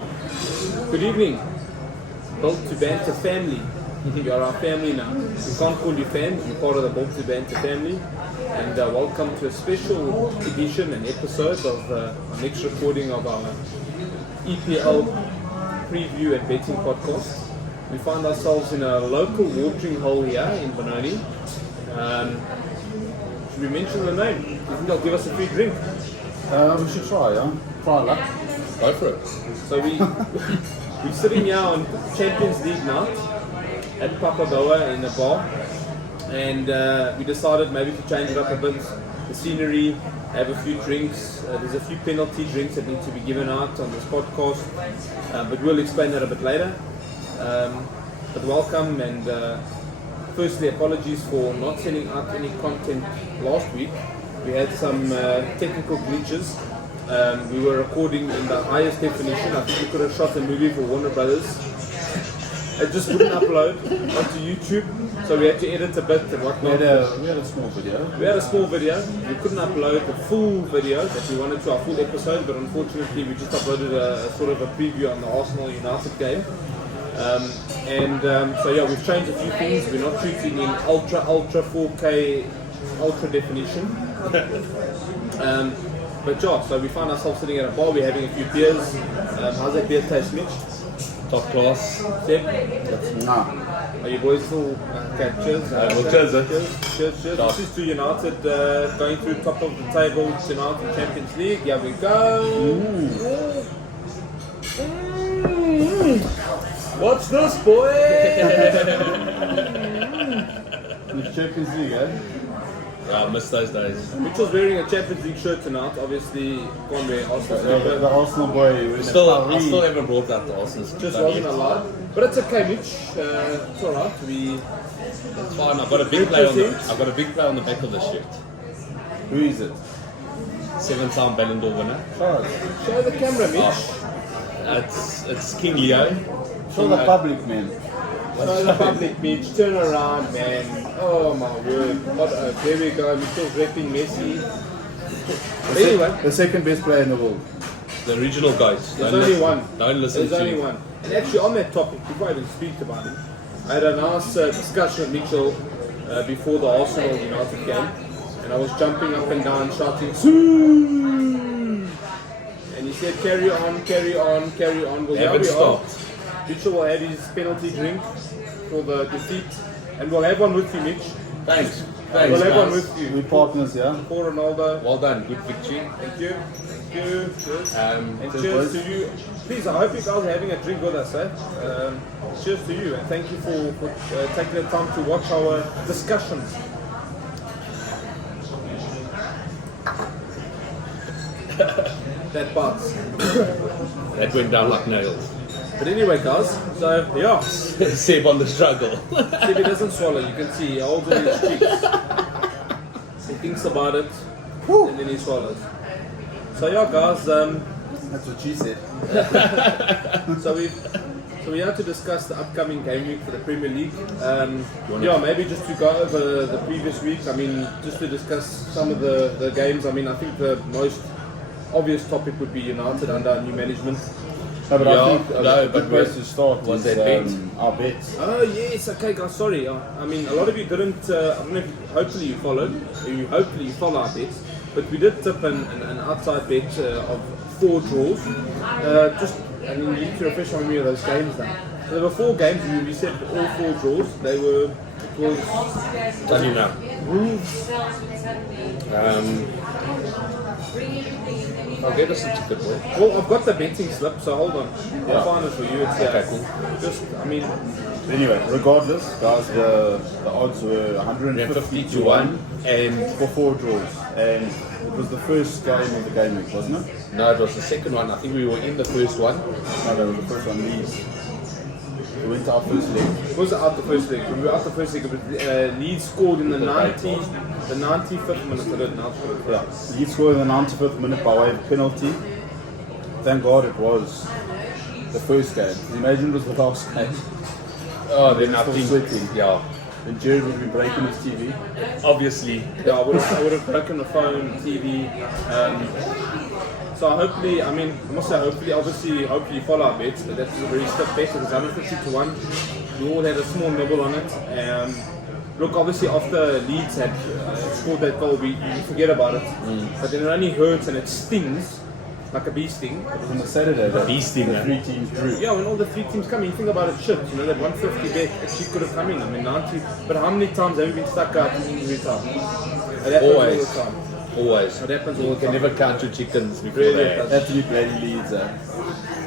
Good evening. Built to Banter family. You are our family now. We can't call you fans, you're part of the Built to Banter family. And welcome to a special edition and episode of our next recording of our EPL preview and betting podcast. We find ourselves in a local watering hole here in Benoni. Should we mention the name? Do you think they'll give us a free drink? We should try, yeah? Try luck. Go for it. So we're sitting here on Champions League night at Papagoa in a bar, and we decided maybe to change it up a bit. The scenery, have a few drinks. There's a few penalty drinks that need to be given out on this podcast, but we'll explain that a bit later. But welcome, and firstly apologies for not sending out any content last week. We had some technical glitches. We were recording in the highest definition. I think we could have shot a movie for Warner Brothers. It just wouldn't upload onto YouTube, so we had to edit a bit and whatnot. We had a small video. We had a small video. We couldn't upload the full video that we wanted to, our full episode, but unfortunately we just uploaded a sort of a preview on the Arsenal United game. So yeah, we've changed a few things. We're not shooting in ultra 4K ultra definition. But yeah, so we find ourselves sitting at a bar, we're having a few beers. How's that beer taste, Mitch? Top class. Seb? Nah. Are you boys still? Okay, cheers. Cheers. Cheers. This is to United going through top of the table tonight in Champions League. Here we go. What's this, boy? It's Champions League, eh? I miss those days. Mitch was wearing a Champions League shirt tonight. Obviously, can't wear Arsenal. The Arsenal boy. I still haven't brought out the Arsenal. Just wasn't allowed. But it's okay, Mitch. It's alright. It's fine. I've got a big play on the back of the shirt. Who is it? 7-time Ballon d'Or winner. Show the camera, Mitch. It's King Leo. Show the public, man. Show the public, Mitch. Turn around, man. Oh my word. There we go. Mitchell's repping Messi. Anyway, The second best player in the world. The original goat. there's only one. Don't listen There's to only one. And actually, on that topic, before I even speak about it, I had a nice discussion with Mitchell before the Arsenal United game, and I was jumping up and down, shouting, "Soo!" And he said, "Carry on, carry on, carry on." Well, Haven't stopped. Mitchell will have his penalty drink for the defeat, and we'll have one with you, Mitch. Thanks. We'll have one Guys. with you. We partners, yeah? For Ronaldo. Well done. Good victory. Thank you. Cheers. And cheers, cheers boys. to you. Please, I hope you guys are having a drink with us. Cheers to you, and thank you for taking the time to watch our discussions. That parts. That went down like nails. But anyway, guys, so yeah, Seb on the struggle. if he doesn't swallow, you can see he holds it in his cheeks. He thinks about it, and then he swallows. So yeah, guys, That's what she said. so we have to discuss the upcoming game week for the Premier League. Maybe just to go over the previous week. I mean, just to discuss some of the games. I mean, I think the most obvious topic would be United under new management. No, but Yeah, I think no, the but good place to start was is that bet? our bets. Oh yes, okay guys, sorry. I mean, a lot of you didn't, I don't know if hopefully you followed, hopefully you follow our bets, but we did tip an outside bet of 4 draws. I mean, you need to refresh my memory of those games now. So there were 4 games, and we said all 4 draws. It was Tell you now. Wolves. I'll get us a ticket, boy. Well, I've got the betting slip, so hold on. I'll find it for you. It's Okay, cool. Just, I mean, Anyway, regardless, guys, the odds were 150 to 1 and for 4 draws. And it was the first game of the game week, wasn't it? no, it was the second one. I think we were in the first one. No, that was the first one, Leeds. We went to our first leg. was it out the first leg? We were out the first leg, but Leeds scored in the 95th minute. I don't know. Yeah, Leeds scored in the 95th minute by way of penalty. Thank God it was the first game. Can you imagine it was the last game? Oh, then I Still think, sweating. yeah, And Jared would be breaking his TV. obviously. Yeah, I would have broken the phone, TV. So hopefully, I mean, I must say hopefully, obviously, hopefully you follow our bets, but that's a very stiff bet. It was 150 to 1. We all had a small nibble on it. Look, obviously after Leeds had scored that goal, we forget about it. But then it only hurts and it stings, like a bee sting. It was on the Saturday. The bee sting, the 3 teams drew. Yeah, when all the 3 teams come in, you think about it, shit, you know, that 150 bet actually could have come in. I mean, 90, but how many times have we been stuck out in injury time? It happens all the time. Always. It happens all You the can time. never count your chickens before Really, they. Absolute bloody Leeds.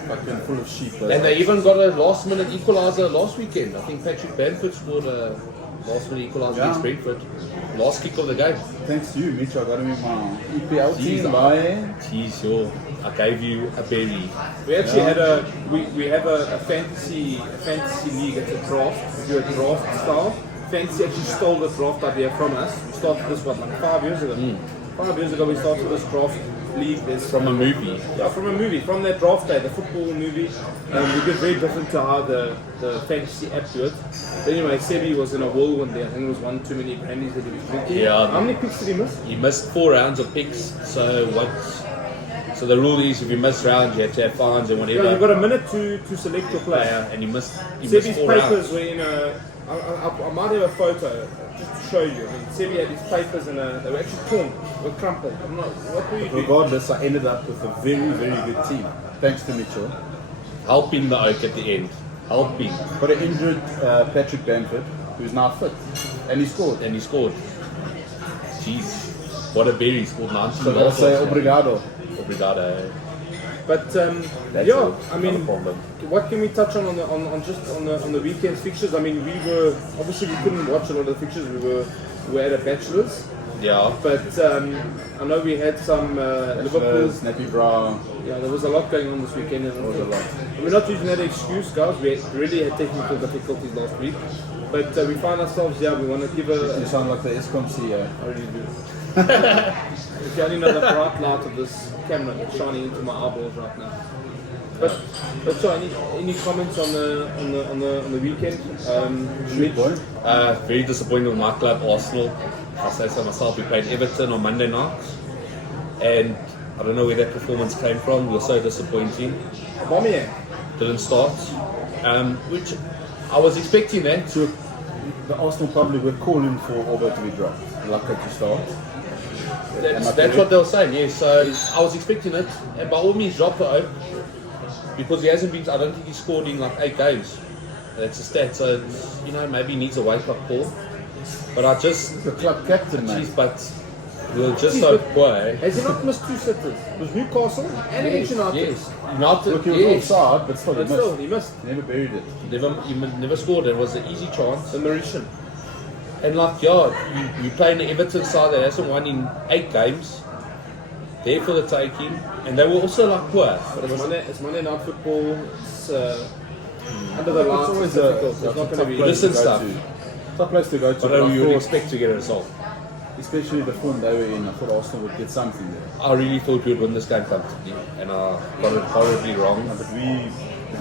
Fucking full of sheep. Those And they guys. even got a last minute equaliser last weekend. I think Patrick Bamford scored a last minute equaliser Yeah. against Brentford. Last kick of the game. Thanks to you, Mitch. I got him in my EPL Jeez, team. Bye. Jeez, yo. I gave you a berry. We actually had we have a fantasy league. It's a draft. We do a draft style. Fantasy actually stole the draft idea from us. We started this like 5 years ago. 5 years ago we started this draft league. There's From a movie. Yeah, from a movie, from that draft day, the football movie. We did very different to how the fantasy app do it. But anyway, Sebi was in a whirlwind there. I think it was one too many brandies that he was drinking. Yeah. How many picks did he miss? You missed 4 rounds of picks, so So the rule is if you miss rounds, you have to have fines and whatever. Yeah, you've got a minute to select your player. player, and you missed Sebi's 4 papers rounds. were in a. I might have a photo just to show you. I mean, Sebi had his papers in a. They were actually torn, they were crumpled. I'm not. What were you doing? Regardless, I ended up with a very, very good team. Thanks to Mitchell. Helping the oak at the end. Helping. Got an injured Patrick Bamford, who's now fit. And he scored. And he scored. Jeez. What a berry. He scored 19 So I'll goals. say obrigado. Obrigado. But That's yeah, all. I Not mean, a problem. what can we touch on the weekend's fixtures? I mean, we were obviously we couldn't watch a lot of the fixtures. We were at a bachelor's, Yeah. but I know we had some Liverpool's. Snappy Bra. Yeah, there was a lot going on this weekend. And was a lot. We're not using that excuse, guys. We really had technical difficulties last week, but we find ourselves. Yeah, we want to give You a. sound like the ESCOM CEO. I really do. If you only know the bright light of this camera that's shining into my eyeballs right now. But so any comments on the weekend? Shoot, boy. Very disappointed with my club, Arsenal. I say so myself. We played Everton on Monday night, and I don't know where that performance came from. We were so disappointing. Aubameyang. Didn't start, which I was expecting that. So the Arsenal public were calling for Oba to be dropped. Laka to start. That's what they were saying. Yes, so I was expecting it, and by all means, drop the oak because he hasn't been. I don't think he scored in like 8 games. That's a stat. So it's, maybe he needs a wake up call. But I just, The club captain, mate. geez, but we were just so poor. Eh? Has he not missed 2 sitters? It was Newcastle and against United. Yes, United. Look, he was Yes, offside, but still, But he still, missed. he missed. Never buried it. he never scored. It was an easy chance. The Mauritian. And like, yeah, you play in the Everton side that hasn't won in 8 games. There for the taking, and they were also like poor. But it's Monday night football. It's under the lights. It's always It's difficult. It's a not going to tough be. place Listen to go stuff. to. Tough place to go to. But I you would thought, expect to get a result. especially the form they were in, I thought Arsenal would get something there. I really thought we would win this game comfortably, and I got it horribly wrong. But we're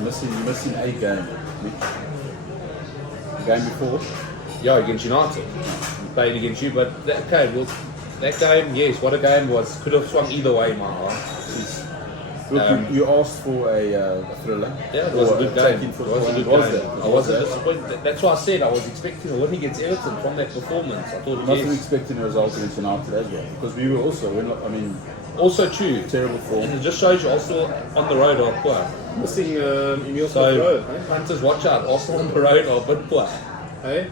missing 8 games. The game before, Yeah, against United. We played against you, but that game, yes, what a game was. Could have swung either way, my heart. look, you asked for a thriller. Yeah, it was a Or good attacking game. It football, was a and good it was game. that. I wasn't disappointed. That's why I said I was expecting a win against Everton from that performance. I thought, Wasn't yes. expecting a result against United as well, because we were also, Also true. terrible form. And it just shows you Arsenal on the road are poor. Missing Emil So, Smith-Rowe. punters, watch out. Arsenal on the road are a bit poor. Hey,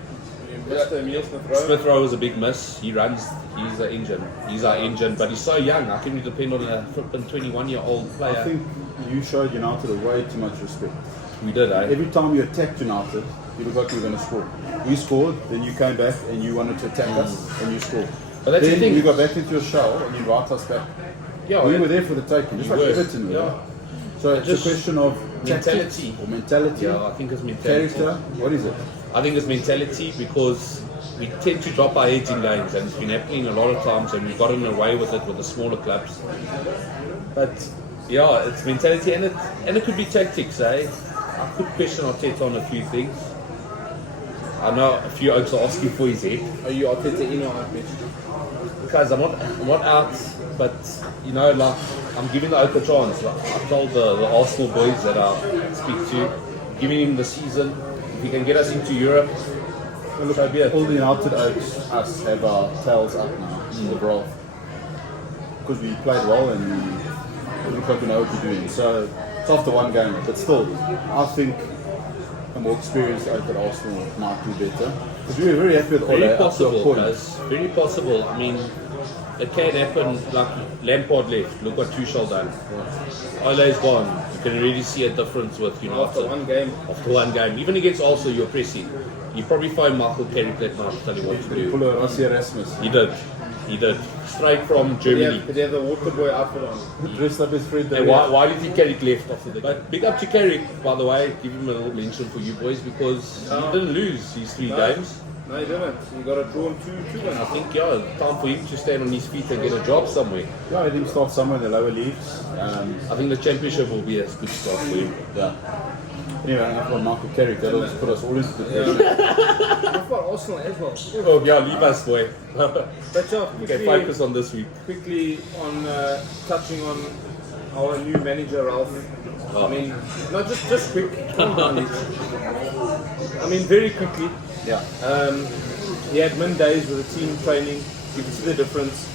Mr. Emil Smith-Rowe. Smith Rowe was a big miss. He runs. He's an engine. He's our engine, but he's so young. How can you depend on a flipping 21-year-old player? I think you showed United way too much respect. we did, eh? Every time you attacked United, you forgot you were going to score. We scored, then you came back and you wanted to attack us, and you scored. But that's then the thing. we got back into a shell and you brought us back. Yeah, we and- were there for the taking, just We like were. Everton were. Yeah. So it's Just a question of mentality. tactics or mentality, Yeah, I think it's mentality. character. What is it? I think it's mentality because we tend to drop our heads in games, and it's been happening a lot of times, and we've gotten away with it with the smaller clubs. But yeah, it's mentality, and it could be tactics, eh? I could question Arteta on a few things. I know a few oaks are asking for his head. Are you Arteta in or out, Mitch? guys, I'm not out, but you know, like I'm giving the Oak a chance. Like, I told the Arsenal boys that I speak to, giving him the season. If he can get us into Europe, so be it. All the United Oaks, us, have our tails up now in the graph. Because we played well and we look like we know what we're doing. So it's after one game, but still, I think a more experienced Oak at Arsenal might do better. Because we were very happy with Very Ole up to a possible, point. guys. Very possible. I mean, it can happen. Like Lampard left. Look what Tuchel done. Ole's gone. You can really see a difference with United. After one game. After one game, even against Arsenal, you're pressing. You probably find Michael Carrick that night to tell you what to do. Pull a Rossi Erasmus. He did. Straight from Germany. Did he have the water boy outfit on? Dressed up as Fred. And why did he Carrick left after the game? But big up to Carrick, by the way. Give him a little mention for you boys because he didn't lose his 3 games. No, he didn't. You got to draw him 2-2. And I think, yeah, time for him to stand on his feet and get a job somewhere. Yeah, I think start somewhere in the lower leagues. I think the championship will be a good start for him. Yeah. Anyway, enough on Michael Carrick. That'll just put us all into depression. I've got Arsenal as well. Oh, yeah, leave us, boy. But yeah, Okay, focus on this week. quickly on touching on our new manager, Ralph. Oh. I mean, not just quick. Calm down, Lich. I mean, very quickly. Yeah. He had days with the team training. You can see the difference.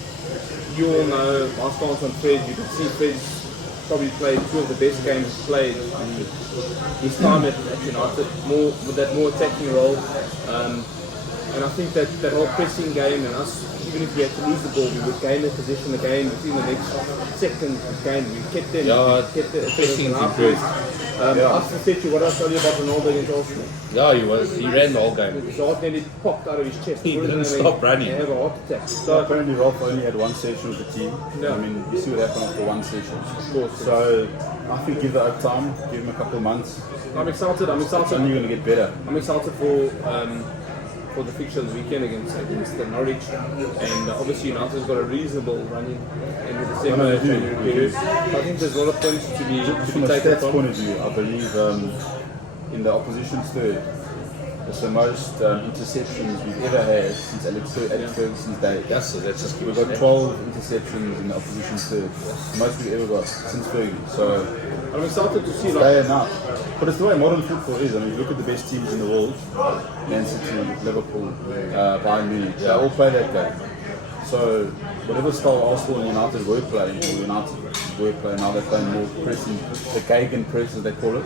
You all know my stance on Fred. You can see Fred's probably played 2 of the best games he's played in his time at United, more with that more attacking role. And I think that whole pressing game and us, even if we had to lose the ball, we would gain the possession again within the next second game. We kept them, kept the pressing our improved. After Sechi, what else tell you about Ronaldo against Arsenal? Yeah, he ran the whole game. His heart nearly popped out of his chest. He didn't stop running. He had a heart attack. So apparently Rolf only had 1 session with the team. Yeah. I mean, you see what happened after 1 session. Of course. So I think give the Oak time, give him a couple of months. I'm excited. It's only going to get better. I'm excited for the fixture this weekend against the Norwich, and obviously United's got a reasonable run in the December January period. So I think there's a lot of points to be From a taken stats from. point of view, I believe in the opposition's third, it's the most interceptions we've ever had since Alex Ferguson's day. That's just We've got 12 interceptions in the opposition's third. The most we've ever got since Fergie. So I'm excited to see fair enough. But it's the way modern football is. I mean, you look at the best teams in the world, Man City, Liverpool, Bayern Munich, they all play that game. So whatever style Arsenal and United were playing, now they're playing more pressing, the Gegen press as they call it.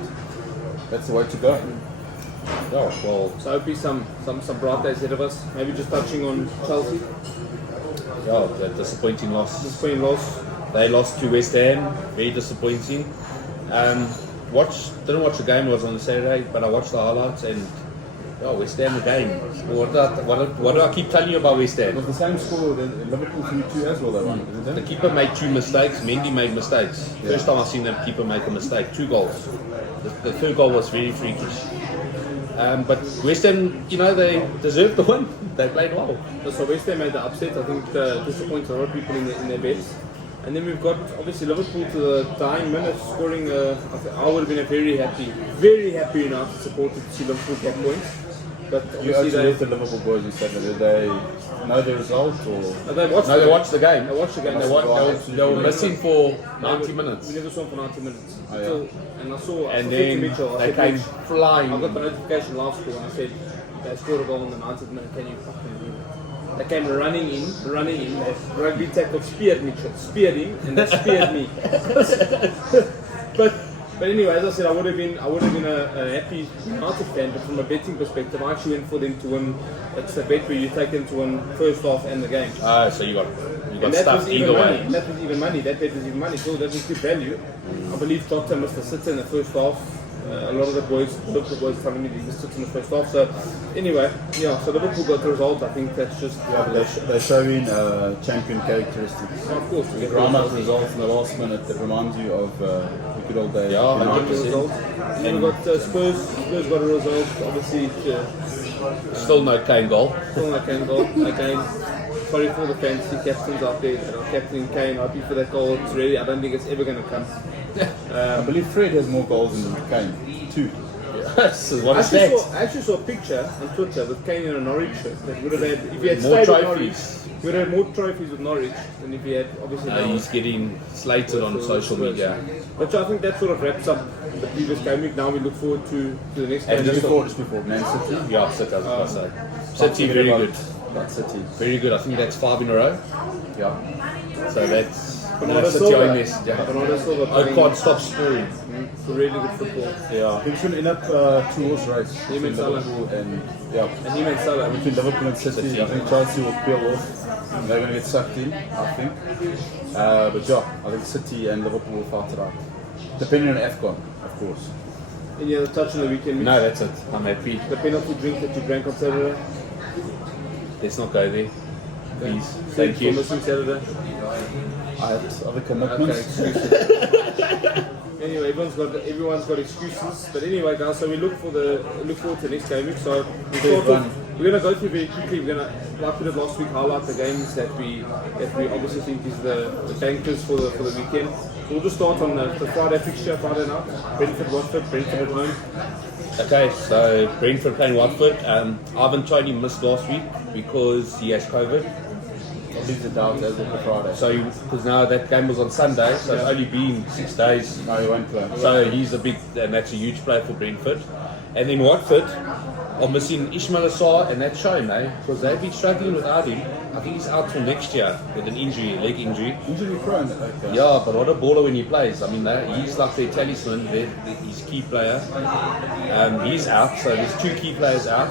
That's the way to go. Yeah, well, So hopefully some bright days ahead of us. Maybe just touching on Chelsea. yeah, the disappointing loss. Disappointing loss. They lost to West Ham, very disappointing. Didn't watch the game, it was on Saturday, but I watched the highlights and West Ham again. What do I keep telling you about West It Ham? was the same score that Liverpool 3-2 as well, that one, isn't The it? keeper made 2 mistakes, Mendy made mistakes. First time I've seen the keeper make a mistake, 2 goals. The third goal was very freakish. But West Ham, they deserved the win. They played well. So West Ham made the upset. I think disappointed a lot of people in their bets. And then we've got obviously Liverpool to the dying minutes scoring. I would have been a very happy United supporter to see Liverpool get points. But You obviously actually left the Liverpool boys on Saturday. Did they know the result or? they watched. No, they watched the game. They watched the game. They were missing for 90 minutes. We never saw them for 90 minutes. Oh, yeah. And I saw And to then Mitchell, I they said, came "Mitch, flying. I got the notification last score and I said, they scored a goal in the 90th minute, can you fucking believe it? They came running in, they rugby tackle speared Mitchell, speared him, and they speared me. But anyway, as I said, I would have been a happy United fan, but from a betting perspective, I actually went for them to win. It's a bet where you take them to win first half and the game. So you got And that stuff was either even way. money. That was even money. That bet was even money. So that was good value. I believe Doctor missed the sit in the first half. A lot of the Liverpool boys telling me they missed it in the first half. So anyway, so Liverpool got the result. I think that's just They're showing champion characteristics. of course to You get grind up results in the last minute that reminds you of the good old days. Yeah, You know, 100%. result. And then we got Spurs. Spurs got a result. Obviously, Still no Kane goal. still like Kane goal again. Sorry for the fantasy captains out there. Captain Kane, happy for that goal. It's really, I don't think it's ever going to come. I believe Fred has more goals than Kane. 2. What I is that? actually saw a picture on Twitter with Kane in a Norwich shirt that would have had, if he had More stayed with trophies. Norwich, he would have had more trophies with Norwich than if he had obviously. He's getting slated on social media. But I think that sort of wraps up the previous game week. Now we look forward to the next And game. just before Man City. Yeah, City, I was going to say. City, very good. That's City. Very good. I think that's 5 in a row. Yeah. So that's Bernardo City Silva. on this. Yeah. Bernardo Silva I playing can't stop scoring. really good football. Yeah. I think it's going to end up 2-horse race Him and between Salah. Liverpool and And he made Salah. between Liverpool and City. I think Chelsea will peel off. They're going to get sucked in, I think. But yeah, I think City and Liverpool will fight it out. Depending on AFCON, of course. Any other touch on the weekend? No, that's it. I'm happy. The penalty drink that you drank on Saturday. Let's not go there. Please. For Thank you. missing Saturday. I had other commitments. Okay, excuses. Anyway, everyone's got excuses. But anyway, guys, so we look forward to the next game week. So we're going to go through very quickly. We're going to, like we did last week, highlight the games that we obviously think is the bankers for the weekend. So we'll just start on the Friday fixture, Friday night. Brentford, Watford, Brentford at home. Okay, so Brentford playing Watford. Ivan Toney missed last week because he has COVID. Leave the doubt as of the Friday. So, because now that game was on Sunday, so it's only been 6 days. No, he won't play. So he's and that's a huge player for Brentford. And then Watford are missing Ismail Assar, and that's shown, because they've been struggling without him. I think he's out till next year with an injury, a leg injury. Injury prone, okay. Yeah, but what a baller when he plays. I mean, he's like their talisman, his key player. He's out, so there's 2 key players out.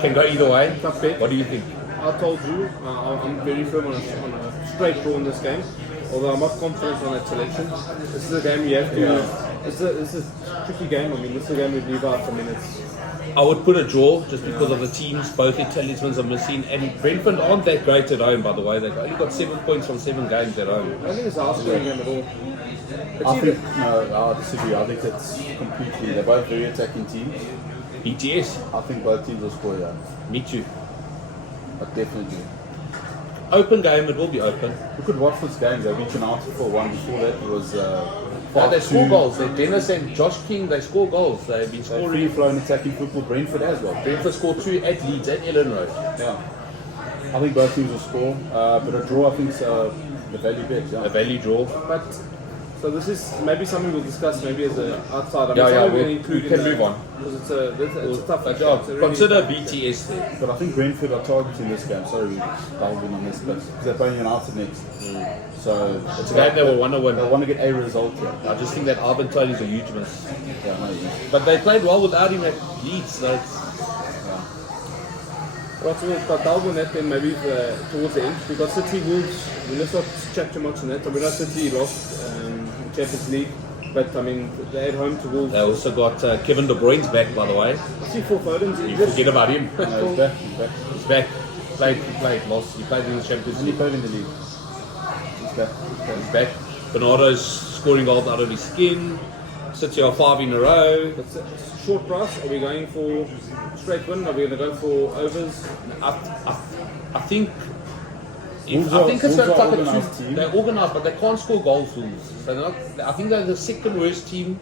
Can go either way. What do you think? I told you, I'm very firm on a straight draw in this game. Although I'm not confident on that selection. This is a game you have to. This is a tricky game. I mean, this is a game we leave out for minutes. I would put a draw just because of the teams. Both their talismans are missing, and Brentford aren't that great at home, by the way. They've only got 7 points from 7 games at home. I don't think it's a high-scoring game at all. I disagree. I think it's completely. They're both very attacking teams. BTS, I think both teams will score, yeah. me too. But definitely. Open game, it will be open. Look at Watford's games. They beat United 4-1. Before that, it was. They score goals. Dennis and Josh King, they score goals. They've been Free scoring. flowing attacking football. Brentford as well. Brentford scored 2 at Leeds and Ellen Road. Yeah. I think both teams will score. But a draw, I think, is the value bet. A Yeah. value draw. But so this is maybe something we'll discuss maybe as an outsider. We can move on. Because it's a tough But fixture. yeah, It's a really consider tough fixture. BTS there. But I think Brentford are targeting this game. Sorry, we dived in on this, but because they're playing United next. So It's a game they will want to win. They want to get a result here. I just think that Ivan Toney is a huge miss. Yeah, maybe. But they played well without him at Leeds. So it's, Right, so we'll delve on that then maybe towards the end. We've got City Wolves. Let's not chat too much on that. I mean, City lost Champions League, but I mean, they're at home to Wolves. they also got Kevin De Bruyne's back, by the way. I see Phil Foden's You injured. forget about him. No, he's back. He's back. He's back. He played, lost. He played in the Champions And he League. played in the league. He's back. He's back. Bernardo's scoring goals out of his skin. City are 5 in a row. It's a short price. Are we going for straight win? Are we going to go for overs? I think. Wolves I think it's are like a organised team. They're organised, but they can't score goals. Wolves. So they're not, I think they're the second worst team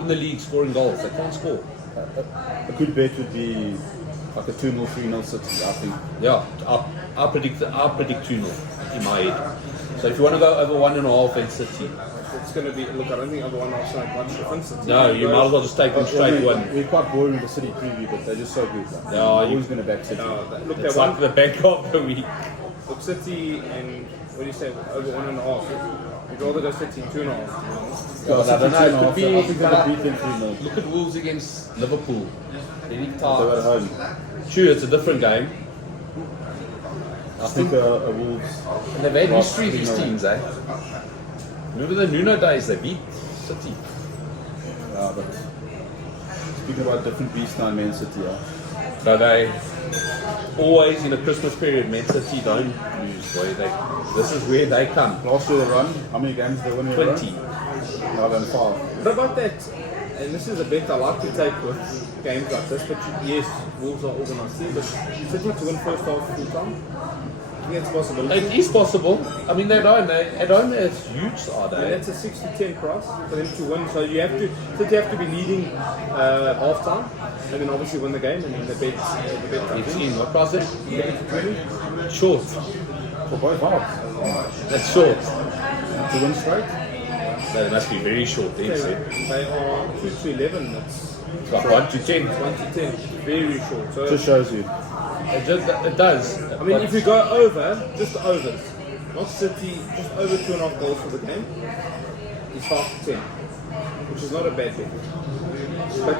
in the league scoring goals. They can't score. A good bet would be like a 2-0, 3-0 City, I think. Yeah, I'll predict 2-0 in my head. So if you want to go over 1.5 and City, It's going to be, look, I don't think other one else make much difference. no, you might as well just take them straight one. We're quite boring with the City preview, but they're just so good. Like, Yeah, I'm you- always going to back City. Look, It's they like won. the bank of the week. Look, City and, what do you say, over 1.5. You'd rather go City 2.5. Yeah, I don't know, it could I be- think they'll beat them 3-0. Look at Wolves against Liverpool. Very They're at tight. home. True, it's a different game. I think a Wolves. And they've had Lost history, these 3-0. teams, eh? Remember the Nuno days, they beat City. But speaking about different beasts now in Man City, So they always in a Christmas period, Man City don't lose. Boy. This is where they come. last year they run. How many games they win in a row? 20. Now they're 5. What about that? And this is a bet I like to take with games like this, but yes, Wolves are organised team, but City to win first half full time. think it's possible. It is possible. I mean, they don't. At home, it's huge side. And that's a 6 to 10 price for them to win. So you have to be leading half time, and then obviously win the game, and then the bet It's in. What price is it? 11 to 20. Short. For both halves. That's short. To win straight. That must be very short. They said. They are 2 to 11. That's It's like 1 to 10. 1 to 10. Very short. So Just shows you. It does. I mean, if you go over, just overs, not City, just over 2.5 goals for the game, it's 5 to 10, which is not a bad bet. But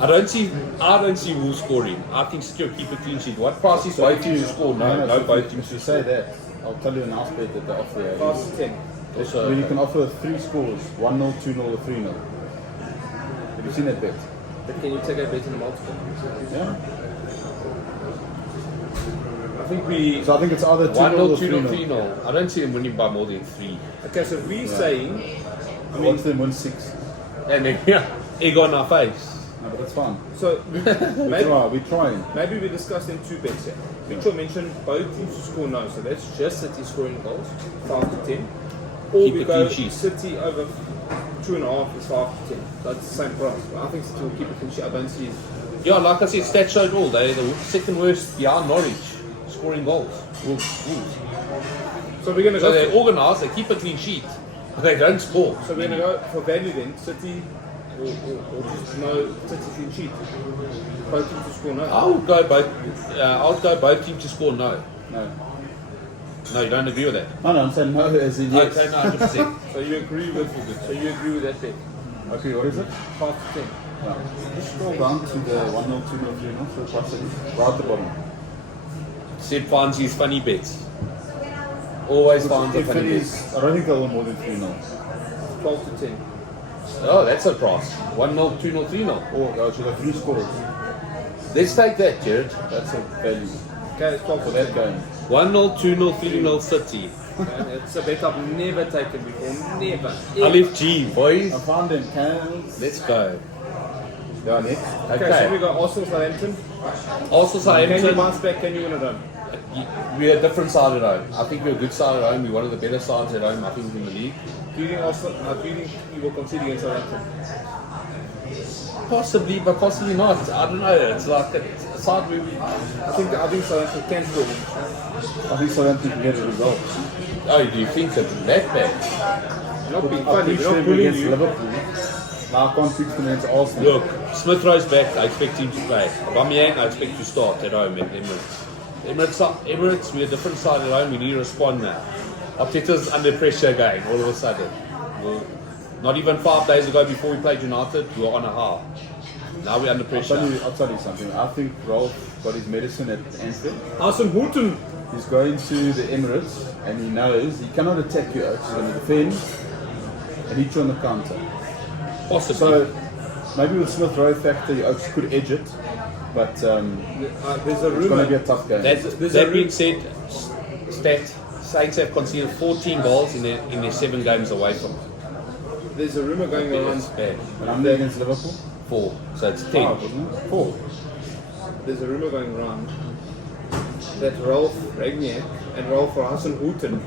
I don't see Wolves scoring. I think City will keep a clean sheet. What price is both teams to score? No, both teams. If you say that, I'll tell you an house bet that they offer here. 5 to 10. Also, When you can offer 3 scores, 1-0, 2-0 or 3-0. Have you seen that bet? But can you take a bet in the multiple? Yeah. I think we. So I think it's either 2-0 1-0, or 2-0, 3-0. 3-0. I don't see them winning by more than 3. Okay, so we're saying. I I mean, watch them win 6. And then, egg on our face. No, but that's fine. so We're trying. maybe we discussed in 2 bets here. Mitchell mentioned both teams to score no, so that's just City scoring goals, 5 to 10. Or Keep we the go clean sheet. City over 2.5 is 5 to 10. That's the same price. But I think City will keep a clean sheet. I don't see. Yeah, like I said, stats showed all. They're the second worst behind Norwich scoring goals. Wolves. So we're gonna So go. they're organised, they keep a clean sheet, but they don't score. So we're gonna go for value then. City or just no City clean sheet. Both teams to score no. I would go both teams to score no. No. No, you don't agree with that? No, I'm saying no as in yes. Okay, no, 100%. So you agree with that bet? Okay, what is it? 5 to 10. Yeah. Just scroll down to the 1-0, 2-0, 3-0, so what's it? Right at the bottom. Seb finds his funny bets. Always finds a If funny it bet. is, I don't think they'll win more than 3-0. 12 to 10. Oh, that's a price. 1-0, 2-0, 3-0. Or should I 3 scores? Let's take that, Jared. That's a value Okay, it's 12 for to that 10. game. 1-0, 2-0, 3-0 City. Okay, it's a bet I've never taken before. Never. Alif G, boys. I found them cans. Let's go. Yeah, next. Okay, so we got Arsenal Southampton. Also, Can you Southampton, bounce back? Can you win at home? we're a different side at home. I think we're a good side at home. We're one of the better sides at home, I think, in the league. Do you think Arsenal? Do you think you will concede against Southampton? Possibly, but possibly not. I don't know. It's like a side where we... I think Southampton can score. I think Southampton can get a result. Oh, do you think it's that bad? Not being I funny, preach we're not them bullying against you. Liverpool. Now I can't fix them against Arsenal. Look, Smith Rowe's back. I expect him to play. Aubameyang, I expect to start at home at Emirates. Emirates, we're a different side at home. We need to respond now. Arteta's under pressure again, all of a sudden. Well, not even 5 days ago before we played United, we were on a high. Now we're under pressure. I'll tell you something. I think Rolf got his medicine at Anfield. Arsenal Houghton. He's going to the Emirates and he knows he cannot attack you. He's going to defend and hit you on the counter. Possibly. So maybe with Smith Rowe factor, you could edge it, but There's a it's going to be rumor. a tough game. that being said, Saints have conceded 14 goals in their 7 games away from home. There's a rumor going It's around. bad. And I'm there against Liverpool. 4, so it's 10. 5, wasn't it? 4. There's a rumor going around that Rolf Ragniak and Rolf Hassen Houghton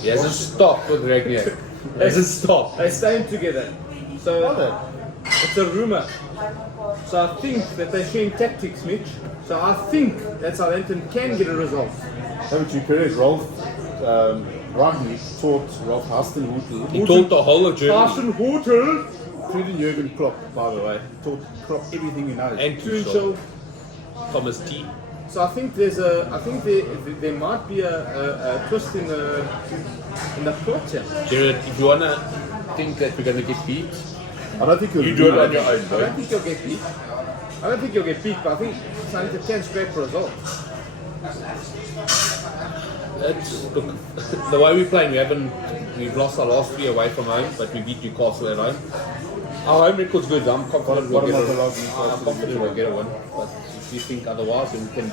He hasn't stopped with Ragniak. He hasn't stopped. are staying together. So it's a rumor. So I think that they're sharing tactics, Mitch. So I think that Southampton can get a result. Haven't you correct? Rolf Ragnick taught Rolf Hasenhuttl, He taught the whole of Germany. Hassen Houghton including Jurgen Klopp, by the way. Taught Klopp everything he knows. And to Tuchel. show. Thomas T. So I think there might be a twist in the plot here. Jared, if you want to think that we're going to get beat, I don't think you do it on your own, I bro. don't think you'll get beat. I don't think you'll get beat, but I think Southampton can scrape a result. Look, the way we're playing, we've lost our last 3 away from home, but we beat Newcastle at home. Our home record's good. I'm confident we'll What get about the a last win. I'm Newcastle confident we'll get a win. But if you think otherwise, then we can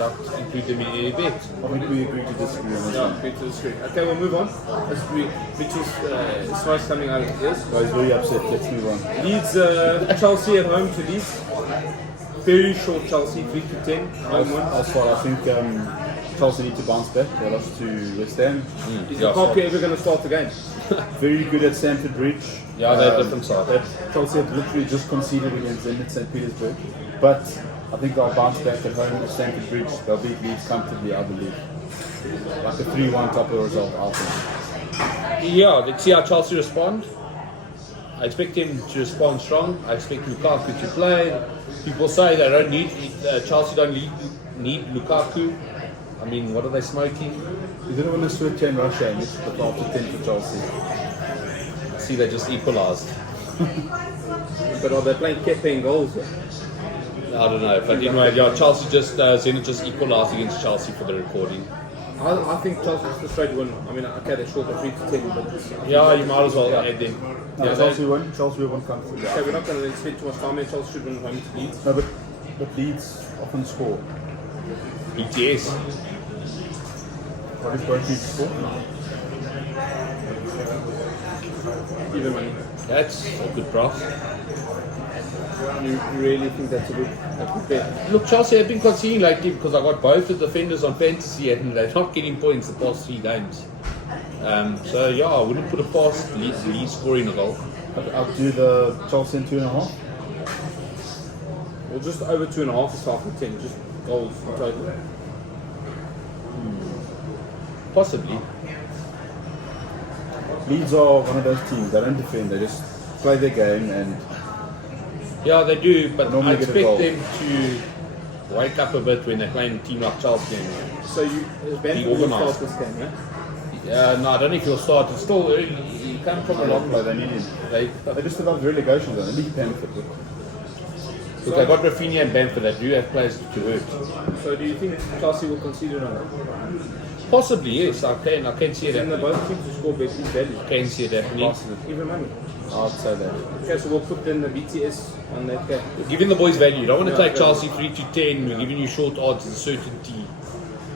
include them in any bet. I think we agree to disagree on this Yeah, one. beat to the screen. Okay, we'll move on. Mitchell's smoke's coming out of his ears. I was very upset. Let's move on. Leeds, Chelsea at home to Leeds. Very short Chelsea, 3 to 10. Home one. That's what I think Chelsea need to bounce back. They lost to West Ham. Is Lukaku ever going to start the game? Very good at Stamford Bridge. Yeah, they're different side. Chelsea have literally just conceded against them at St. Petersburg. But I think they'll bounce back at home at Stamford Bridge. They'll beat Leeds comfortably, I believe. Like a 3-1 type of result, I think. Yeah, let's see how Chelsea respond. I expect him to respond strong. I expect Lukaku to play. People say they don't need Chelsea don't need Lukaku. I mean, what are they smoking? You didn't want to switch in Russia and it's the 12-10 for Chelsea. See, they just equalised. But are they playing Kepa in goals? I don't know, but anyway, yeah, Chelsea Zenit just equalised against Chelsea for the recording. I think Chelsea is the straight win. I mean, okay, they're short of 3-10, but Yeah, you might as well add them. No, Chelsea won. Chelsea won comfortably. Okay, we're not going to spend too much time here. Chelsea should win home to Leeds. No, but Leeds often score. BTS. What is both Leeds score? Even money. That's a good price. You really think that's a good bet? Look, Chelsea have been conceding lately because I got both the defenders on fantasy and they're not getting points the past 3 games. So yeah, I wouldn't put a past Leeds scoring a goal. I'll do the Chelsea in 2.5. Well, just over 2.5 is half of 10, just goals in total. Possibly. Leeds are one of those teams. They don't defend. They just play their game and Yeah, they do, but Normally I get a expect goal. them to wake up a bit when they're playing a team like Chelsea. So you, Ben will start this game, yeah? Yeah, no, I don't know if he'll start. It's still early. He came from a long play. way. They need him. They just about relegation though. They need benefit. Look, they got Rafinha and Bamford. They do have players to hurt. So do you think Chelsea will concede or not? Possibly, yes. I can see Then that. the both teams will score big value. I can see it happening. Even money. I'd say that. Okay, so we'll put in the BTS on that game. We're giving the boys value. You don't want to Yeah, take Chelsea 3-10. We're giving you short odds and certainty.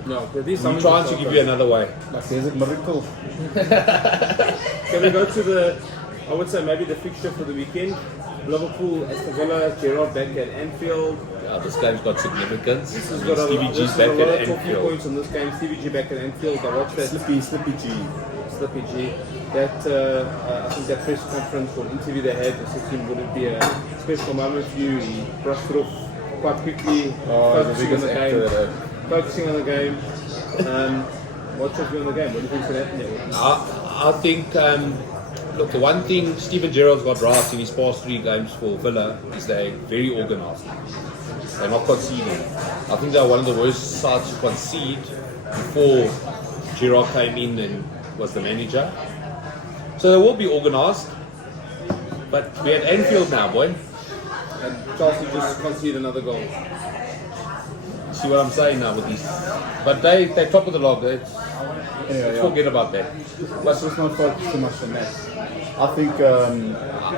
No, but these We're trying to give you another way. Like there's a miracle. Can we go to I would say maybe the fixture for the weekend? Liverpool, Aston Villa, Gerrard back at Anfield. Yeah, this game's got significance. This has got Stevie this G's is back a lot at of talking Anfield. points on this game. Stevie G back at Anfield. I watched that. Slippy G. Slippy G. That I think that press conference or interview they had, the system wouldn't be a special moment for you. He brushed it off quite quickly, focusing on the game. Focusing on the game. What's your view on the game? What do you think's going to happen there? I think, look, the one thing Steven Gerrard's got right in his past 3 games for Villa is they're very organised. They're not conceding. I think they're one of the worst sides to concede before Gerrard came in and was the manager. So they will be organised. But we're at Anfield now, boy. And Chelsea just concede another goal. See what I'm saying now with these? But they're top of the log. Let's forget about that. Let's just not focus too much on that. I think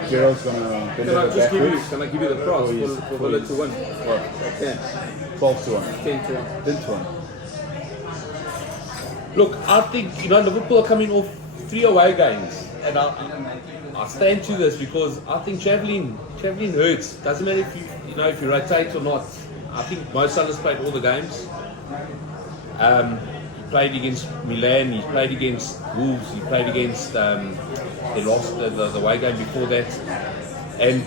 Gerald's going to bend Can I it just give you? backwards. Can I give you the price for Villa to win? What? 10, 12-1. 10 to 1. 10-1. Look, I think, Liverpool are coming off 3 away games. And I stand to this because I think travelling hurts. Doesn't matter if you rotate or not. I think Mo Salah's played all the games. He played against Milan, he played against Wolves, he played against they lost the away game before that. And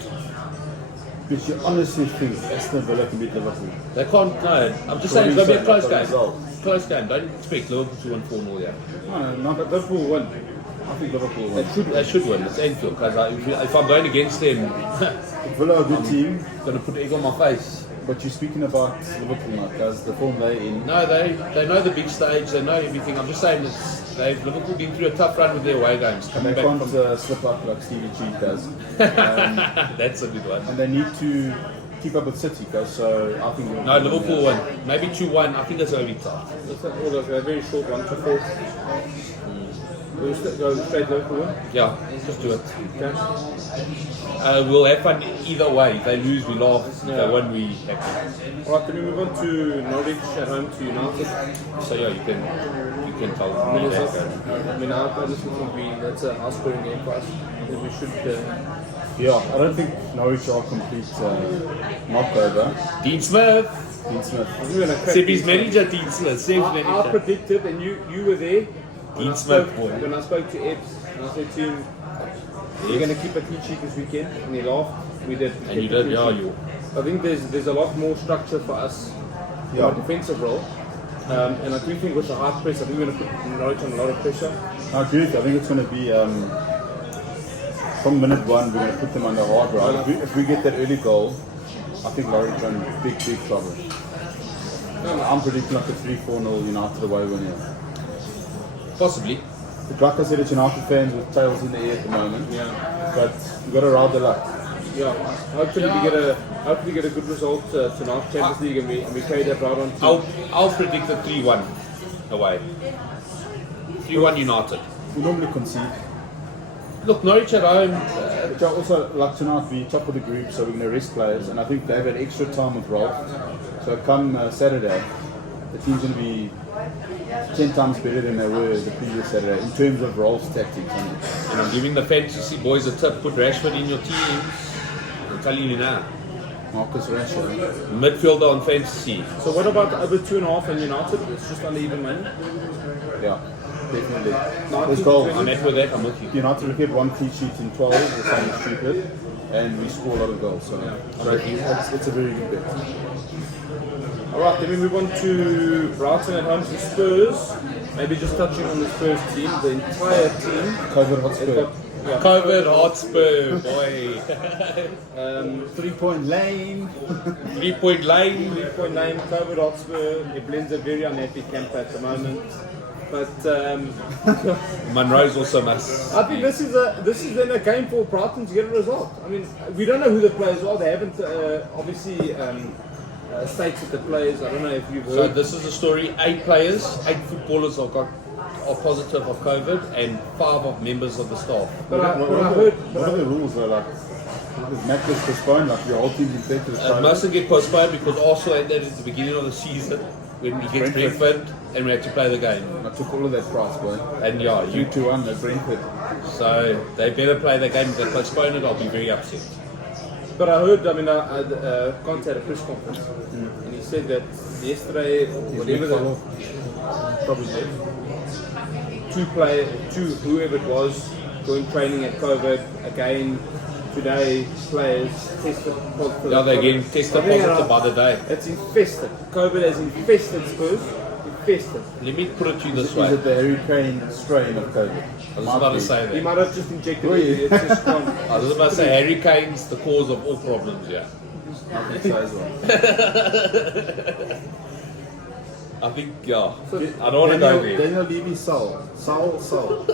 But you honestly think Aston Villa can beat Liverpool? they can't, no. I'm just saying it's going to be a close game. Close game. Don't expect Liverpool to win 4-0 there. No, but Liverpool won. I think Liverpool won. They should win. It's Anfield. Because if I'm going against them, Villa are a good team, going to put egg on my face. but you're speaking about Liverpool now, because the form they're in. No, they know the big stage. They know everything. I'm just saying Liverpool been through a tough run with their away games. And Coming they back can't from slip up like Stevie G does. that's a good one. And they need to keep up with City, so I think No, Liverpool won. Maybe 2-1. I think that's going to be tough. They're very short, 1-4. We'll go straight Liverpool win. Yeah, just do it. Okay. We'll have fun either way. If they lose, we laugh. If Yeah. they win, we happy. Alright, then we move on to Norwich at home to United. So yeah, you can tell I mean, me it's that. I mean, I honestly think that's a high scoring game for us. I think we should. Yeah, I don't think Norwich are complete knockover. Dean Smith. Dean Smith. I think we're gonna crack Sebby's these guys. manager, Dean Smith. Seb's I manager. predicted, and you were there. Dean When I Smith, spoke- boy. When I spoke to Ed, and I said to him, "We're going to keep a clean sheet this weekend," and he laughed. We did. And you kept a did, clean yeah, sheet. you. I think there's a lot more structure for us in Yeah. our defensive role, and I do think with the high press, I think we're going to put Norwich on a lot of pressure. I agree with you. I think it's going to be from minute one. We're going to put them under hard ride. If we get that early goal, I think Norwich are in big trouble. I'm predicting like a 3-4-0 United away win here. Possibly. Like I said, it's United fans with tails in the air at the moment. Yeah, But we've got to ride the luck. yeah. Hopefully we get a good result tonight, Champions League, and we carry that right on. To, I'll predict a 3-1 away. 3-1 United. We normally concede. Look, Norwich at home. But also, like tonight, we top of the group, so we're going to rest players. And I think they've had extra time with Rolf. So come Saturday, the team's going to be 10 times better than they were the previous Saturday in terms of Rolf's tactics. And I'm giving the fantasy boys a tip. Put Rashford in your teams. I'm telling you now. Marcus Rashford. Midfielder on fantasy. so what about over 2.5 and United? It's just under even money. Yeah, definitely. Not There's too goals. I'm happy with that. I'm with you. United will get one clean sheet in 12, the same as stupid, and we score a lot of goals. So it's a very good bet. Alright, then we move on to Brighton at home to Spurs. Maybe just touching on the Spurs team, the entire team. COVID They've Hotspur. got, yeah, COVID Hotspur, boy. 3-point lane. 3-point lane. 3-point name, COVID Hotspur. It blends a very unhappy camp at the moment. But Monroe's also must. I think this is then a game for Brighton to get a result. I mean, we don't know who the players are. They haven't obviously stated the players. I don't know if you've So heard. this is the story. 8 players, 8 footballers are positive of COVID, and 5 of members of the staff. But I What heard. are the rules though? Like, if match gets postponed, like your whole team's infected with It COVID. mustn't get postponed because Arsenal had that at the beginning of the season when we get Brentford and we had to play the game. I took all of that price, boy. And yeah, You 2-1 at Brentford. so they better play the game. If they postpone it, I'll be very upset. But I heard. I mean, I Conte had a press conference, and he said that yesterday, or whatever, probably did. 2 whoever it was, joined training at COVID again. Today, players tested positive. Yeah, they're getting tested I think, positive by the day. It's infested. COVID has infested Spurs. Infested. Let me put it to you this Is way. it the Harry Kane strain of COVID? I was about to say He that. might have just injected Oh, it. yeah. It's just gone. I was about to say Harry Kane's the cause of all problems, yeah. I think so as well. I think, yeah. I don't want to go there. Daniel Levy, Saul. Sure.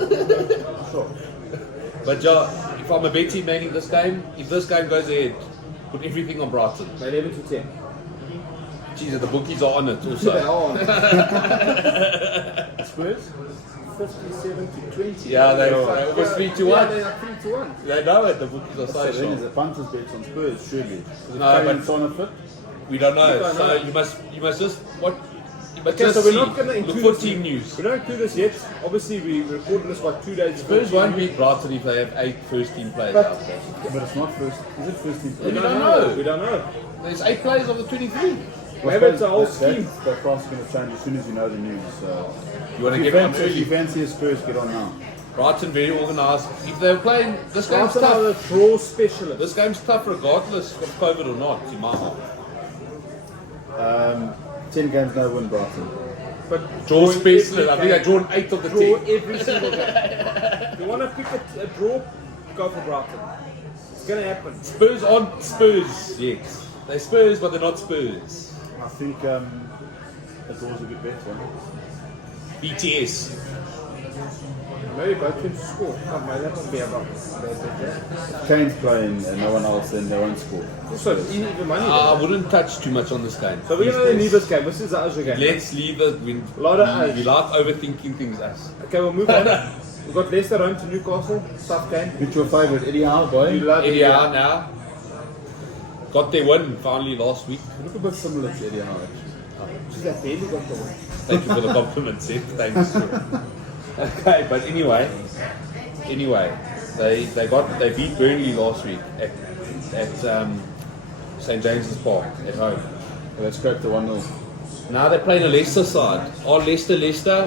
But yeah, if I'm a betting man in this game, if this game goes ahead, put everything on Brighton. 11 to 10. Jesus, the bookies are on it They also. are. Spurs? 57 to 20. Yeah, they almost 3 to 1. Yeah, they are 3 to 1. They know it, the bookies are So so then sharp. is the punters bets on Spurs, surely. No, but- Son of it? We don't know. We don't So know. you must just Okay, just so we're see. not going to Look include for this. team news. We don't include this yet. Obviously, we recorded this like 2 days ago. Spurs won't beat Brighton if they have 8 first team players But- out there. But it's not first. Is it first team? We don't know. We don't know. There's 8 players of the 23. Maybe it's a whole scheme. That price is going to change as soon as you know the news. So. You want to If you get them fancy, if you early. fancy a Spurs, get on now. Brighton very organised. If they're playing, this game's Brighton are tough. the draw specialist. This game's tough regardless of COVID or not, in my heart. 10 games, no win, Brighton. But Draw drawing specialist. every I think I game. drawn 8 of the Draw 10. every single game. If you want to pick a draw, go for Brighton. It's going to happen. Spurs aren't Spurs yet. They're Spurs, but they're not Spurs. I think it's always a bit better. BTS. Maybe Maybe both teams to score. Oh, maybe that won't be about. Kane's playing and no one else, then they won't score. So even money. I wouldn't touch too much on this game. So we're going to leave this game. This is the other game. Let's leave it. We Lot of like overthinking things, us. Okay, we'll move on. We've got Leicester home to Newcastle. Tough game. Which your favourite, Eddie Howe, boy? You love Eddie Howe now. Got their win finally last week. You look a bit similar to Eddie Howe. She's that barely got the one. Thank you for the compliment, Seth. Thanks. Okay, but anyway, they beat Burnley last week at St James's Park at home. Well, let's scrape the 1-0. Now they're playing a Leicester side. Are Leicester?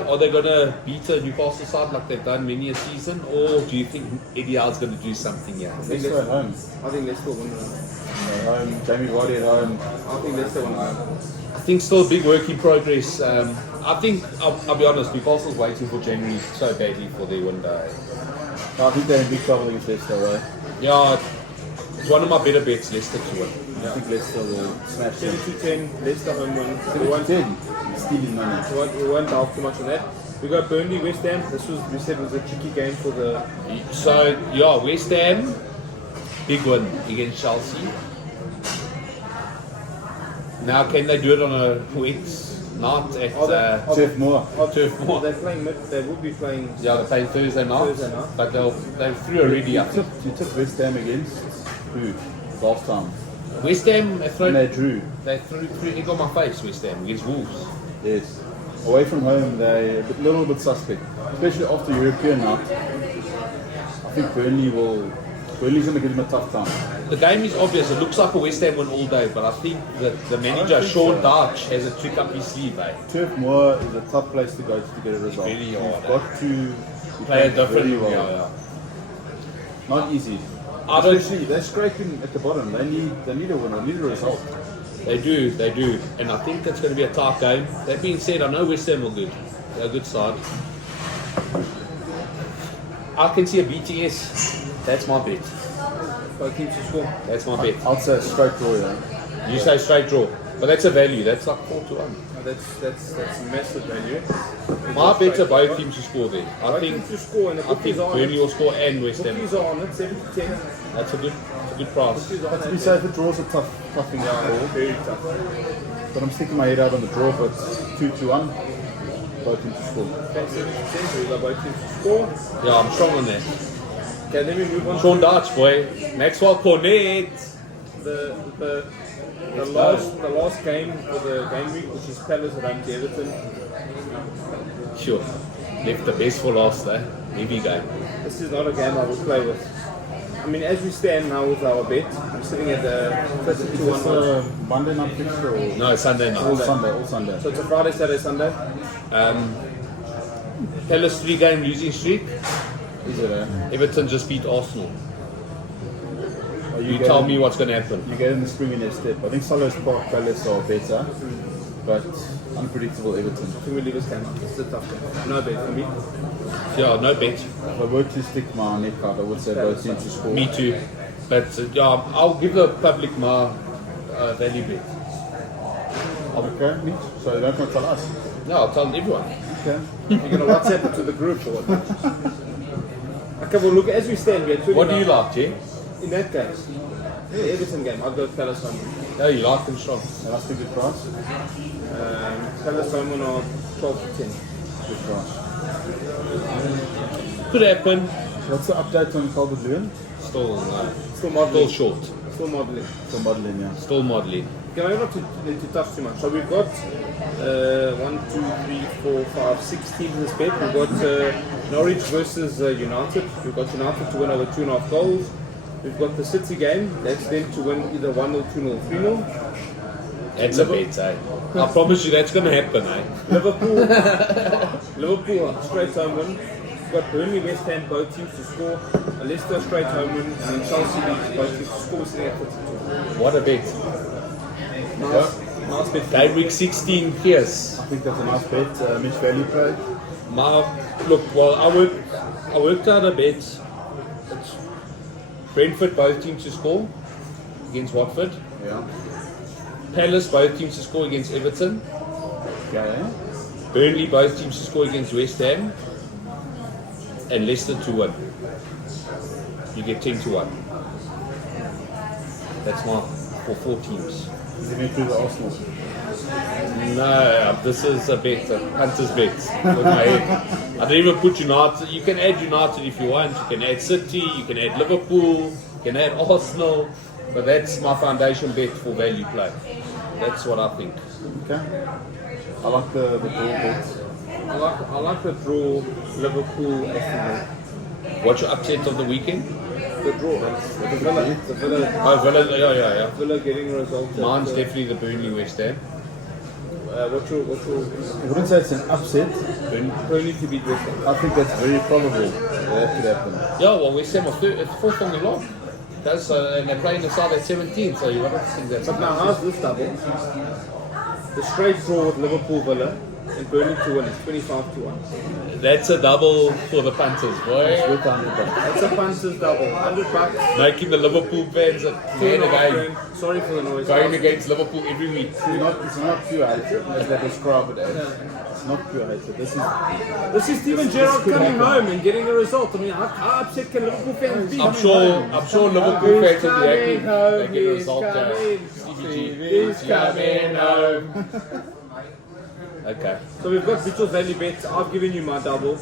Are they going to beat a Newcastle side like they've done many a season, or do you think Eddie Howe's going to do something here? Leicester at home. I think Leicester win. At home, Jamie Vardy at home. I think Leicester win. I think still a big work in progress. I think I'll be honest. Newcastle's waiting for January so badly for their window. No, I think they're in big trouble against Leicester, right? Yeah, it's one of my better bets, Leicester to win. I think Leicester will smash them. 10-10, Leicester home win. We 10. Stealing money. won't delve too much on that. We got Burnley, West Ham. We said was a tricky game for the. So yeah, West Ham, big win against Chelsea. Now can they do it on a wet night at Turf Moor. Turf Moor? They're playing they will be playing. Yeah, they're playing Thursday night. But they're through already. I think. You took West Ham against who? Last time. West Ham And they drew. They threw egg on my face. West Ham against Wolves. Yes. Away from home, they're a little bit suspect. Especially after European night. I think Burnley's going to give them a tough time. The game is obvious. It looks like a West Ham win all day, but I think that the manager Sean Dyche has a trick up his sleeve. Turf Moor is a tough place to go to get a result. Really hard, You've got to Play it differently. well. Yeah. Not easy. Especially they're scraping at the bottom. They need a win. They need a result. They do, and I think that's going to be a tough game. That being said, I know West Ham are good. They're a good side. I can see a BTS. That's my bet. Both teams to score. That's my bet. I'd say straight draw, yeah. You say straight draw, but that's a value. That's like 4-1. That's massive value. My bets are both teams to score there. I Both think teams to score and the bookies are on Burnley it. will score and West Ham. Bookies are on it, 7-10. That's a good price. Bookies are But on to be it. safe, the draw's a tough thing to call. Very tough. But I'm sticking my head out on the draw, but 2-1. Both teams to score. Okay, 7-10. We got both teams to score. Yeah, I'm strong on that. Okay, then we move on Sean to Dyche, boy. Maxwell Cornet. the last game for the game week, which is Palace at home to Everton. Sure. Left the best for last, Heavy game. This is not a game I will play with. I mean, as we stand now with our bet, we're sitting at the 32-1 It's odds. a Monday night fixture or No, Sunday all night. Sunday? So it's a Friday, Saturday, Sunday. Palace 3-game losing streak. Is it, Everton just beat Arsenal. Are You tell me what's going to happen. You get in the spring in their step. I think Salah's Park Palace are better, but unpredictable Everton. I think we leave this game out. This is a tough game. No bet for me. Yeah, no bet. If I were to stick my neck out, I would say both teams to score. Me too. But yeah, I'll give the public my value bet. Okay, me? So you don't want to tell us? No, I'll tell everyone. Okay. You're going to WhatsApp it to the group or what? Okay, well look, as we stand, we are What do you like, Jay? In that case, the Everton game, I'll go Palace home. No, you like them strong. And that's a good price. Palace home win are 12-10. Good price. Could happen. What's the update on Calvert-Lewin? Still, Still still modelling. short. Still modelling. Still modelling, yeah. Still modelling. Can I not to touch too much? So we've got 1, 2, 3, 4, 5, 6 teams in this bet. We've got Norwich versus United. We've got United to win over 2.5 goals. We've got the City game. That's them to win either 1-0, 2-0, 3-0. That's a bet, I promise you that's going to happen, Liverpool straight home win. We've got Burnley, West Ham, both teams to score. A Leicester straight home win, and then Chelsea both teams to score, sitting at 52. What a bet. Nice bet. Game week 16 years. I think that's a nice bet. Mitch value play. I worked out a bet. It's Brentford both teams to score against Watford. Yeah. Palace both teams to score against Everton. Okay. Burnley both teams to score against West Ham. and Leicester to win. You get 10-1. That's my for 4 teams. Does it include the Arsenal? No, this is a bet, a punter's bet. With my head. I don't even put United. You can add United if you want. You can add City. You can add Liverpool. You can add Arsenal. But that's my foundation bet for value play. That's what I think. Okay. I like the draw bets. I like the draw Liverpool Aston Villa. What's your upset of the weekend? The draw. The Villa. Oh, Villa, yeah. Villa getting a result. Mine's definitely the Burnley West Ham. What's your? I wouldn't say it's an upset. Burnley to beat West Ham. I think that's very probable that could happen. Yeah, well, West Ham are fourth on the log. And they're playing the side at 17, so you got to think that's. But now, how's this double? The straight draw with Liverpool Villa and Burnley to win is 25-1. That's a double for the punters, boy. With 100 bucks. That's a punter's double. 100 bucks. Making the Liverpool fans a man again. Sorry for the noise. Going against Liverpool every week. It's not pure hatred, as they describe it as. It's not pure hatred. This is Steven Gerrard coming home and getting a result. I mean, how upset can Liverpool fans be? I'm sure Liverpool fans will be happy they get a result there. He's coming home. Okay. So we've got Mitchell's value bets. I've given you my double.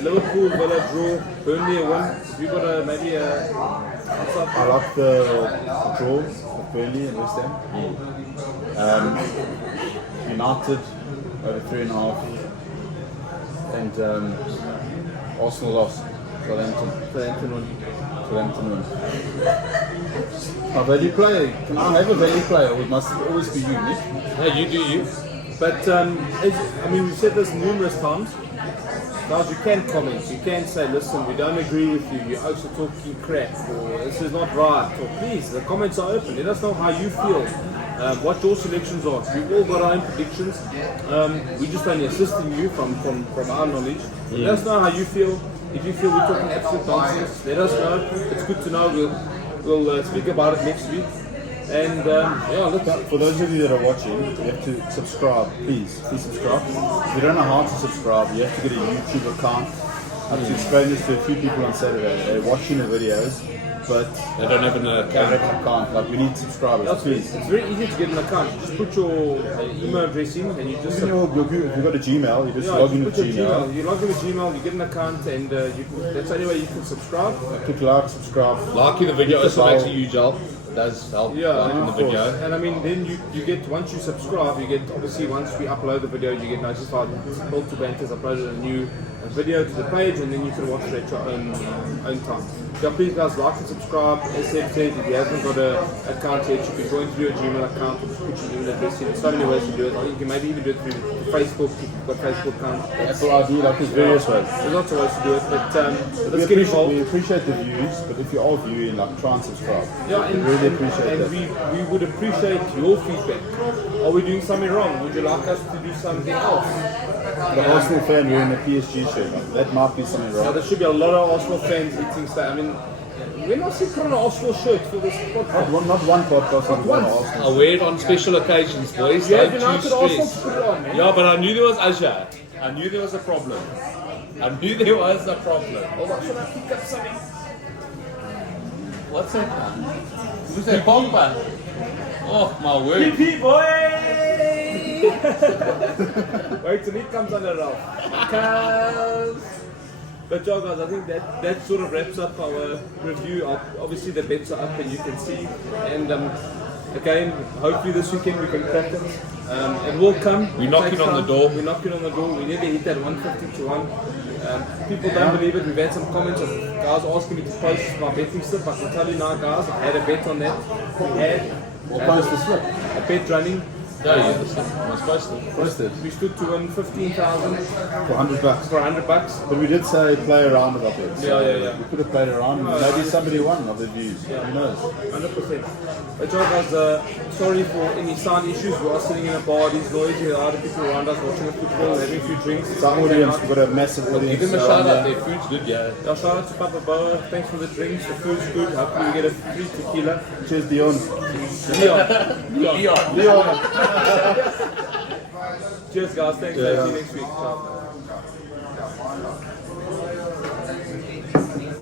Liverpool, Villa draw, Burnley a win. You got maybe a. I like the draw of Burnley and West Ham. United over 3.5. And Arsenal lost. Southampton win. A value play. Can I have a value play, or it must always be you, Nick? No, you do you. But we've said this numerous times. Guys, you can comment. You can say, listen, we don't agree with you. You're also talking crap, or this is not right. Or please, the comments are open. Let us know how you feel, what your selections are. We've all got our own predictions. We just only assisting you from our knowledge. Let us know how you feel. If you feel we're talking absolute nonsense, let us know. It's good to know. We'll speak about it next week. And look, for those of you that are watching, you have to subscribe. Please subscribe. If you don't know how to subscribe, you have to get a YouTube account. I have to explain this to a few people on Saturday. They're watching the videos, but they don't have an account. Like, we need subscribers, please. It's very easy to get an account. You just put your email address in, and you just. If you've got a Gmail, you just log in with Gmail. You log in with Gmail, you get an account, and that's the only way you can subscribe. Click like, subscribe. Liking the video also makes a huge help. Does help in the video. And I mean, then you get, once you subscribe, you get, obviously once we upload the video, you get notified. Built to Banters uploaded a new video to the page, and then you can watch it at your own time. So please guys, like and subscribe. As Seb said, if you haven't got an account yet, you can go into your Gmail account and just put your email address in. There's so many ways to do it. Or you can maybe even do it through Facebook. If you've got Facebook account. Apple ID, like there's various ways. There's lots of ways to do it, but let's get involved. We appreciate the views, but if you are viewing, try and subscribe. Yeah, and really appreciate that. We would appreciate your feedback. Are we doing something wrong? Would you like us to do something else? The Arsenal fan wearing the PSG shirt, that might be something wrong. Now, there should be a lot of Arsenal fans eating stuff. I mean, we're not sitting on an Arsenal shirt for this podcast. Not one podcast, Not one. I wear it on special occasions, boys. Yeah, Don't United choose Arsenal stress. put it on, man. Yeah, but I knew there was Asha. I knew there was a problem. Hold on, should I pick up something? What's that, man? Who's that Pogba? Oh, my word. PP boy! Wait till he comes on the round. But yeah, guys, I think that sort of wraps up our review. Obviously, the bets are up and you can see. And again, hopefully this weekend we can crack them. It will come. We're knocking on the door. We're knocking on the door. We nearly hit that 150 to 1. People don't believe it. We've had some comments of guys asking me to post my betting slip. I can tell you now, guys, I had a bet on that. What post the slip? A bet running. No, you're supposed to. Posted. We stood to win 15,000 For $100. for $100. But we did say play around with it. So Yeah. we could have played around. Maybe somebody won of the views. Who knows? 100%. But yeah, guys, sorry for any sound issues. We are sitting in a bar. It's noisy. There are other people around us watching the football, having a few drinks. It's our audience. We've got a massive audience. Give them a shout out. Their food's good, yeah. Yeah, shout out to Papa Boa. Thanks for the drinks. The food's good. Hopefully we get a free tequila. Cheers, Dion. Leon. Cheers, guys. Thanks. See you next week. Ciao.